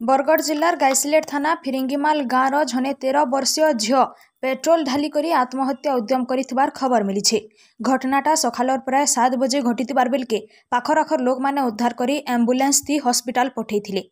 बरगढ़ जिलार गाइसिलेट थाना फिरिंगीमाल गाँव झने 13 वर्षीय झील पेट्रोल ढालिकरी आत्महत्या उद्यम कर खबर मिली। घटनाटा सकालर प्राय 7 बजे घटिथिबार बेलके पाखर आखर लोक माने उद्धार करी एम्बुलेंस थी हॉस्पिटल पठेइथिले।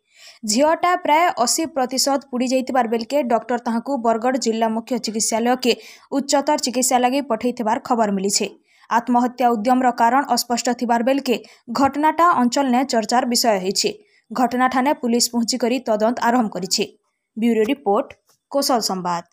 झीलटा प्राय 80% पुड़ी जाइतिबार बेलके डॉक्टर ताहाकू बरगढ़ जिला मुख्य चिकित्सालय के उच्चतर चिकित्सा लगी पठेइथिबार खबर मिली। आत्महत्या उद्यमर कारण अस्पष्ट थिबार बेलके घटनाटा अंचल ने चर्चार विषय होइछे। घटना ठाने पुलिस पहुंची करी तदंत आरंभ करिछे। ब्यूरो रिपोर्ट, कोसल संवाद।